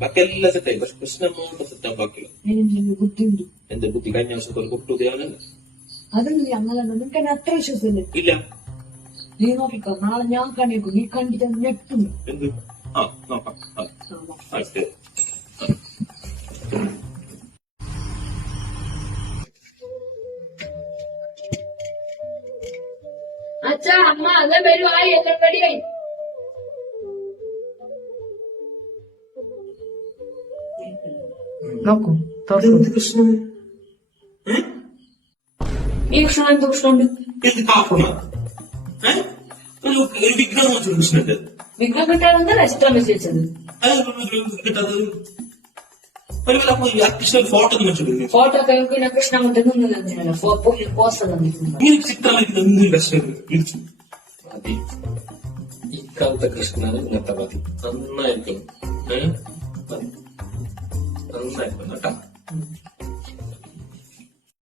ബാക്കി എല്ലാം സെറ്റായി. പക്ഷെ കൃഷ്ണൻ മാത്രം സെറ്റാൻ ബാക്കില്ല. ബുദ്ധിമുട്ട് എന്റെ ബുദ്ധി കഴിഞ്ഞ വർഷത്തെ ഒരു കുട്ടുകയാണ്. അത് നീ അങ്ങനെ നിനക്ക് എന്നെ അത്ര വിശ്വാസമില്ല. ഇല്ല നീ നോക്കിക്കോ, നാളെ ഞാൻ കണിയേക്കും, നീ കണ്ടിട്ട് ഞെട്ടും. എന്ത്? ആ നോക്കാം. ശരി. അച്ഛാ അമ്മ അതെ വരുവായി, എല്ലാം റെഡിയായി. നോക്കൂ കൃഷ്ണൻ ഈ കൃഷ്ണൻ എന്ത് കൃഷ്ണുണ്ട്? എന്ത് കാപ്പണ ഒരു വിഗ്രഹം വെച്ചു കൃഷ്ണന്റെ. വിഗ്രഹം കിട്ടാതെ ചിത്രം വെച്ച് വെച്ചത്. കിട്ടാത്തത് ഒരു കൃഷ്ണ ഫോട്ടോ വെച്ചു. ഫോട്ടോ ഒക്കെ കൃഷ്ണ കൊണ്ട് നിന്നില്ല, പോസ്റ്റർ തന്നിട്ടുണ്ട്. ഇങ്ങനെ ചിത്രം വരയ്ക്കുന്ന കൃഷ്ണൻ വിളിച്ചു. മതി ഇക്കാലത്തെ കൃഷ്ണന് ഇങ്ങനത്തെ മതി. നന്നായിരിക്കണം. മതി നന്നായിരിക്കണം കേട്ടാ.